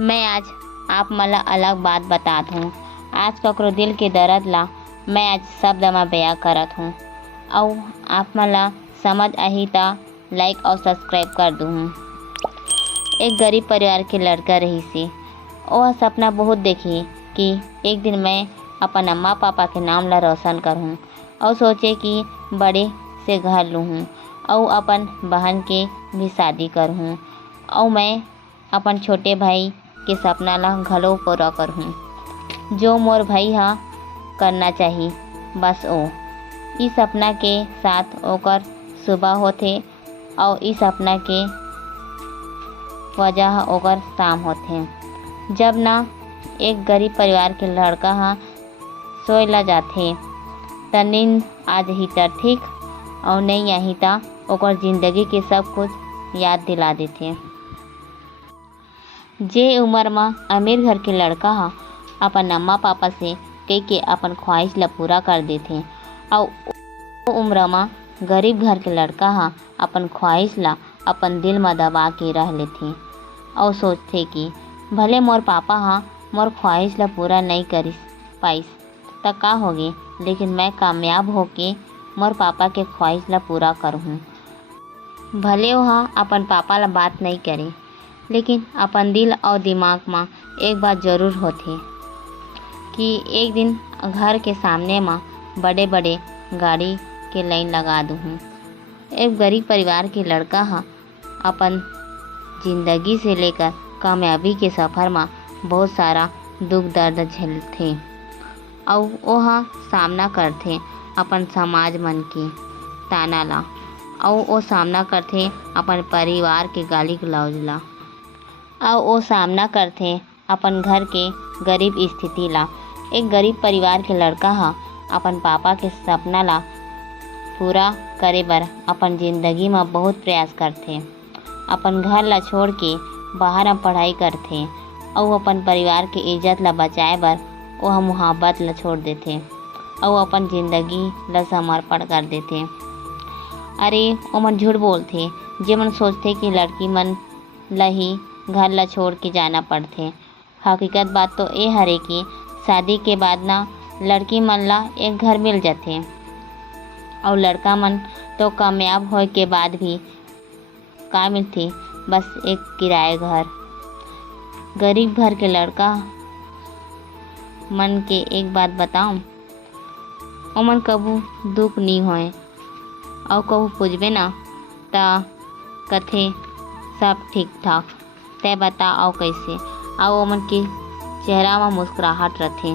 मैं आज आप मला अलग बात बातात हूँ। आज ककरो दिल के दर्द ला मैं आज शब्द में बयां करत हूँ और आप मला समझ आही ता लाइक और सब्सक्राइब कर दूँ। एक गरीब परिवार के लड़का रही सी। वह सपना बहुत देखी कि एक दिन मैं अपन अम्मा पापा के नाम ला रोशन करूँ और सोचे कि बड़े से घर लूँ और अपन बहन के भी शादी करूँ और मैं अपन छोटे भाई के सपना ला घलो पूरा करूँ। जो मोर भाई हा करना चाहिए बस ओ इस सपना के साथ ओकर सुबह होते और इस सपना के वजह ओकर शाम होते। जब ना एक गरीब परिवार के लड़का हा सोए ला जाथे त नींद आ जही त ठीक और नहीं आही ता ओकर जिंदगी के सब कुछ याद दिला देथे। जे उम्र में अमीर घर के लड़का हा अपन अम्मा पापा से कह के अपन ख्वाहिश ला पूरा कर देथे और वो उम्र में गरीब घर के लड़का हा अपन ख्वाहिश ला अपन दिल में दबा के रह लेथे और सोचथे कि भले मोर पापा हा मोर ख्वाहिश ला पूरा नहीं करिस पाइस त का होगे, लेकिन मैं कामयाब होके मोर पापा के ख्वाहिश ला पूरा करूँ। भले वह अपन पापा ला बात नहीं करे लेकिन अपन दिल और दिमाग में एक बात जरूर होथे कि एक दिन घर के सामने में बड़े बड़े गाड़ी के लाइन लगा दूँ। एक गरीब परिवार के लड़का हा अपन जिंदगी से लेकर कामयाबी के सफ़र में बहुत सारा दुख दर्द झेलथे और वह सामना करथे अपन समाज मन के ताना ला और वो सामना करथे अपन परिवार के गाली गलौज ला और वो सामना करथे अपन घर के गरीब स्थिति ला। एक गरीब परिवार के लड़का हा अपन पापा के सपना ला पूरा करे बर अपन जिंदगी में बहुत प्रयास करथे। अपन घर ला छोड़ के बाहर में पढ़ाई करथे और अपन परिवार के इज्जत ला बचाए बर वह मुहब्बत ला छोड़ देथे और अपन जिंदगी ला समर्पण कर देथे। अरे ओमन झूठ बोलथे जेमन सोचथे कि लड़की मन ला ही घर ला छोड़ के जाना पड़थे। हकीकत बात तो ये हरे कि शादी के बाद ना लड़की मन ला एक घर मिल जाथे और लड़का मन तो कामयाब होए के बाद भी का मिलथे, बस एक किराए घर। गरीब घर के लड़का मन के एक बात बताऊं, ओमन कबू दुख नहीं होए और कबू पूछबे ना ता कथे सब ठीक ठाक। तय बता और कैसे और ओमन के चेहरा में मुस्कुराहट रथे।